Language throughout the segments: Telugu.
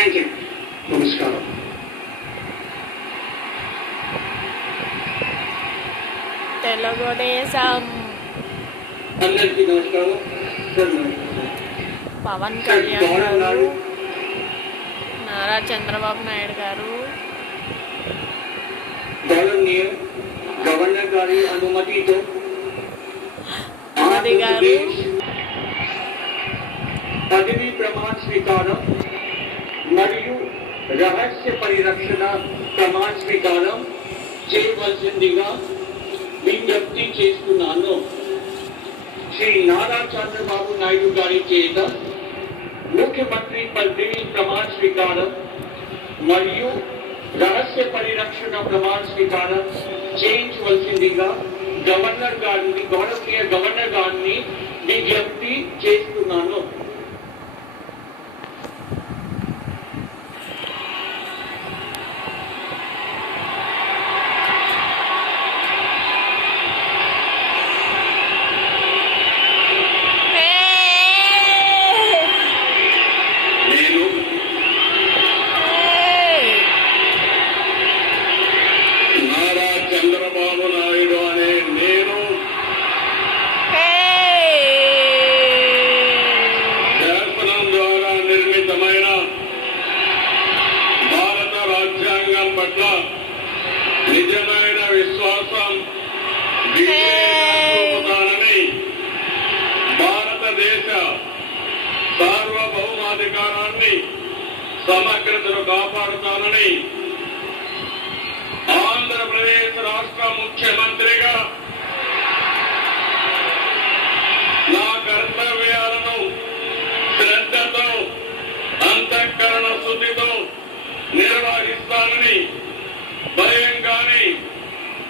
Thank you. నమస్కారం. తెలుగుదేశం అందరికీ నమస్కారం. పవన్ కళ్యాణ్ గారు, నారా చంద్రబాబు నాయుడు గారు గౌరవనీయ గవర్నర్ గారి అనుమతితో మోదీ గారు పదవీ ప్రమాణ స్వీకారం మరియు రహస్య పరిరక్షణ ప్రమాణ స్వీకారం చేయవలసిందిగా విజ్ఞప్తి చేస్తున్నాను. శ్రీ నారా చంద్రబాబు నాయుడు గారి చేత ముఖ్యమంత్రి పదవీ ప్రమాణ స్వీకారం మరియు రహస్య పరిరక్షణ ప్రమాణ స్వీకారం చేయించవలసిందిగా గవర్నీయ గవర్నర్ గారిని విజ్ఞప్తి చేస్తున్నాను. చంద్రబాబు నాయుడు అనే నేను శాసనం ద్వారా నిర్మితమైన భారత రాజ్యాంగం పట్ల నిజమైన విశ్వాసం చూపుతానని, భారతదేశ సార్వభౌమాధికారాన్ని సమగ్రతను కాపాడుతానని ఆంధ్రప్రదేశ్ రాష్ట్ర ముఖ్యమంత్రిగా నా కర్తవ్యాలను శ్రద్ధతో అంతఃకరణ శుద్ధితో నిర్వహిస్తానని, భయం గాని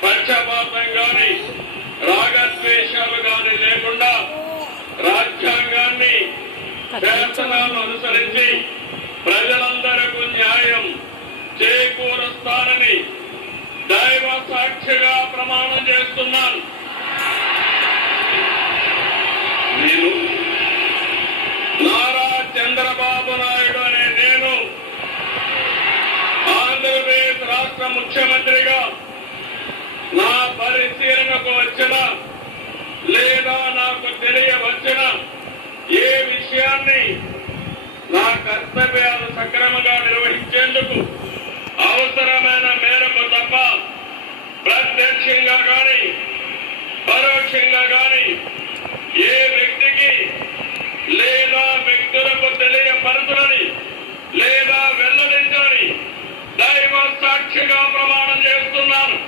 పక్షపాతం గాని రాగద్వేషాలు గాని లేకుండా రాజ్యాంగాన్ని శాసనాలను అనుసరించి ప్రజలందరికీ న్యాయం చేకూరుస్తానని దైవ సాక్షిగా ప్రమాణం చేస్తున్నాను. నేను నారా చంద్రబాబు నాయుడు అనే నేను ఆంధ్రప్రదేశ్ రాష్ట్ర ముఖ్యమంత్రిగా నా పరిశీలనకు వచ్చిన లేదా నాకు తెలియవచ్చిన ఏ విషయాన్ని నా కర్తవ్యాలు సక్రమంగా నిర్వహించేందుకు అవసరమైన మేరకు తప్ప ప్రత్యక్షంగా గాని పరోక్షంగా గాని ఏ వ్యక్తికి లేదా వ్యక్తులకు తెలియపరచులని లేదా వెల్లడించని దైవ సాక్షిగా ప్రమాణం చేస్తున్నాను.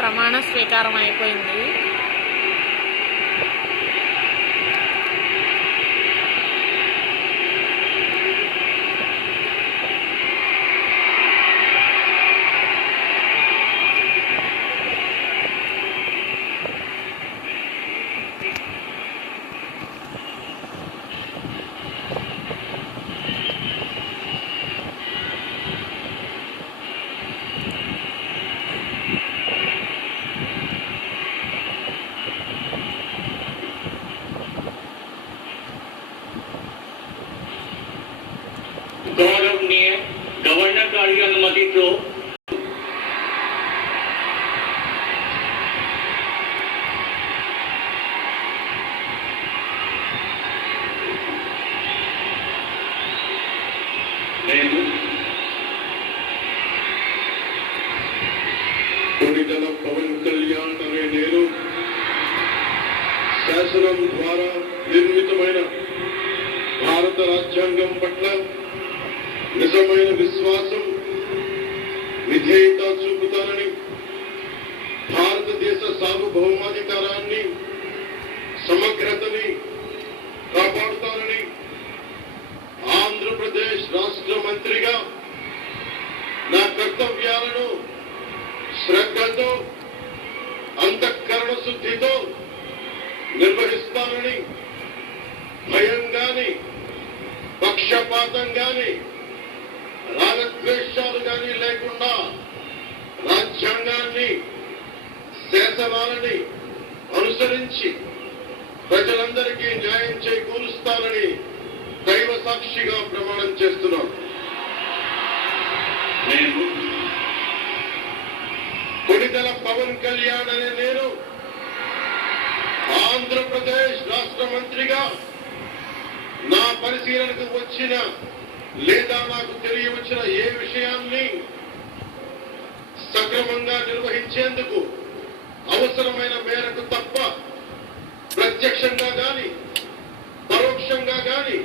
ప్రమాణ స్వీకారం అయిపోయింది. गौरवनीय गवर्नर गारी अनुमति तो पवन कल्याण अने नेहरू शासనం ద్వారా నిర్మితమైన భారత రాజ్యాంగం పట్ల నిజమైన విశ్వాసం విధేయత చూపుతానని, భారతదేశ సార్వభౌమాధికారాన్ని సమగ్రతని కాపాడుతానని, ఆంధ్రప్రదేశ్ రాష్ట్ర మంత్రిగా నా కర్తవ్యాలను శ్రద్ధతో అంతఃకరణ శుద్ధితో నిర్వహిస్తానని, భయం గాని పక్షపాతం గాని రాగద్వేషాలు గాని లేకుండా రాజ్యాంగాన్ని శాసనాలని అనుసరించి ప్రజలందరికీ న్యాయం చేకూరుస్తానని దైవ సాక్షిగా ప్రమాణం చేస్తున్నాను. నేను కొణిదెల పవన్ కళ్యాణ్ అనే నేను ఆంధ్రప్రదేశ్ రాష్ట్ర మంత్రిగా నా పరిశీలనకు వచ్చిన లేదా నాకు తెలియవచ్చిన ఏ విషయాన్ని సక్రమంగా నిర్వహించేందుకు అవసరమైన మేరకు తప్ప ప్రత్యక్షంగా గాని పరోక్షంగా గాని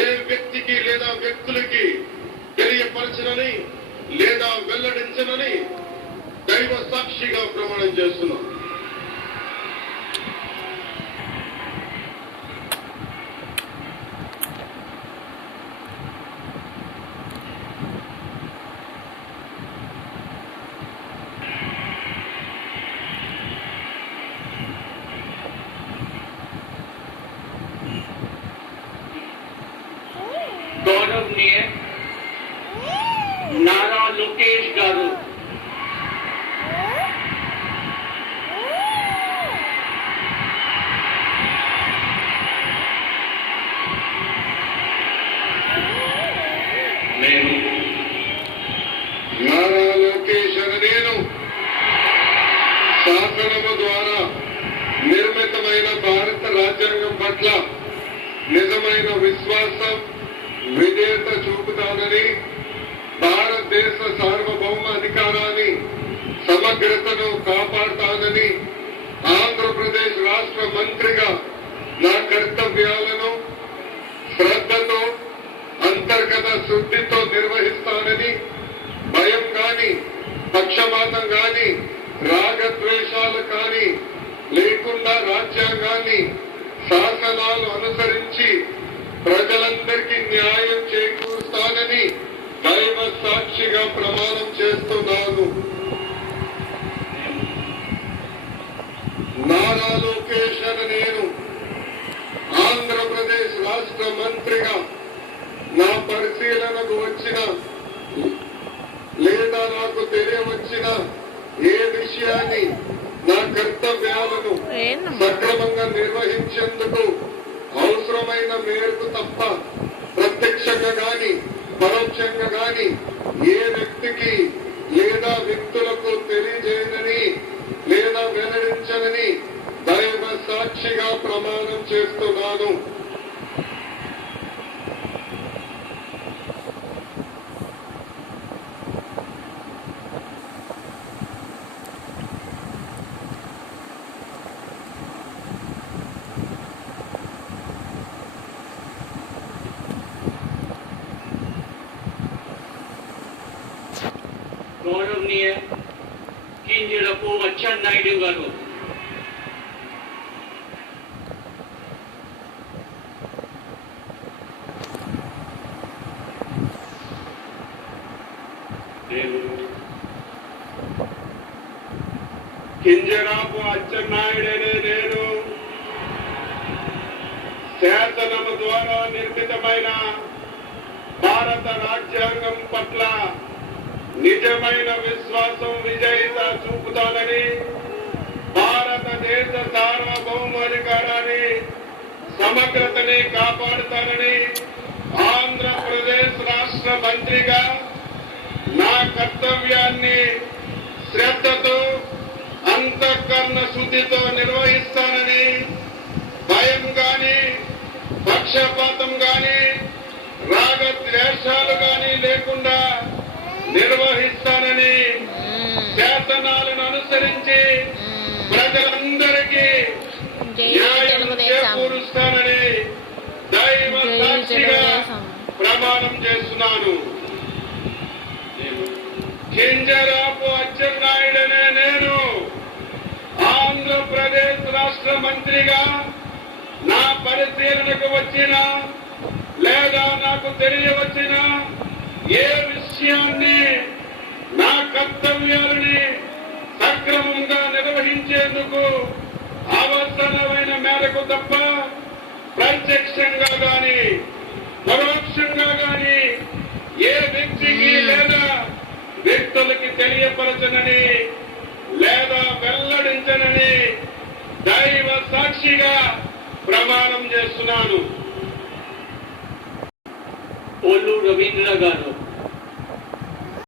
ఏ వ్యక్తికి లేదా వ్యక్తులకి తెలియపరచనని లేదా వెల్లడించనని దైవ సాక్షిగా ప్రమాణం చేస్తున్నాం. गौरवनीय नारा लोकेश गारू నేను నారా లోకేష్ అనే నేను శాసనము ద్వారా నిర్మితమైన భారత రాజ్యాంగం పట్ల నిజమైన విశ్వాసం విధేయత చూపుతానని, భారతదేశ సార్వభౌమ అధికారాన్ని సమగ్రతను కాపాడుతానని, ఆంధ్రప్రదేశ్ రాష్ట్ర మంత్రిగా నా కర్తవ్యాలను శ్రద్ధతో అంతర్గత శుద్ధితో నిర్వహిస్తానని, భయం గాని పక్షపాతం గాని రాగద్వేషాలు కాని లేకుండా రాజ్యాంగాన్ని శాసనాలు అనుసరించి ప్రజలందరికీ న్యాయం చేకూరుస్తానని దైవ సాక్షిగా ప్రమాణం చేస్తున్నాను. నారా లోకేష్ అని నేను ఆంధ్రప్రదేశ్ రాష్ట్ర మంత్రిగా నా పరిశీలనకు వచ్చిన లేదా నాకు తెలియవచ్చిన ఏ విషయాన్ని నా కర్తవ్యాలను సక్రమంగా నిర్వహించేందుకు అవసరమైన మేరకు తప్ప ప్రత్యక్షంగా గాని పరోక్షంగా గాని ఏ వ్యక్తికి లేదా వ్యక్తులకు తెలియజేయనని లేదా వెల్లడించనని దైవ సాక్షిగా ప్రమాణం చేస్తున్నాను. गौरवनीय किंजरपु अच्చెన్నాయుడు గారు కింజరాపు అచ్చెన్నాయుడనే నేను శాసనము ద్వారా నిర్మితమైన భారత రాజ్యాంగం పట్ల నిజమైన విశ్వాసం విజేత చూపుతానని, భారతదేశ సార్వభౌమాధికారాన్ని సమగ్రతని కాపాడుతానని, ఆంధ్రప్రదేశ్ రాష్ట్ర మంత్రిగా నా కర్తవ్యాన్ని శ్రద్ధతో అంతఃకరణ శుద్ధితో నిర్వహిస్తానని, భయం గాని పక్షపాతం గాని రాగద్వేషాలు గాని లేకుండా నిర్వహిస్తానని, శాసనాలను అనుసరించి ప్రజలందరికీ న్యాయం చేకూరుస్తానని దైవ సాక్షిగా ప్రమాణం చేస్తున్నాను. కింజరాపు అచ్చెన్నాయుడనే నేను ఆంధ్రప్రదేశ్ రాష్ట్ర మంత్రిగా నా పరిశీలనకు వచ్చిన లేదా నాకు తెలియవచ్చిన ఏ విషయాన్ని నా కర్తవ్యాలని సక్రమంగా నిర్వహించేందుకు అవసరమైన మేరకు తప్ప ప్రత్యక్షంగా గాని పరోక్షంగా గాని ఏ వ్యక్తికి లేదా వ్యక్తులకి తెలియపరచనని లేదా వెల్లడించనని దైవ సాక్షిగా ప్రమాణం చేస్తున్నాను. పోలు రవీంద్ర గారు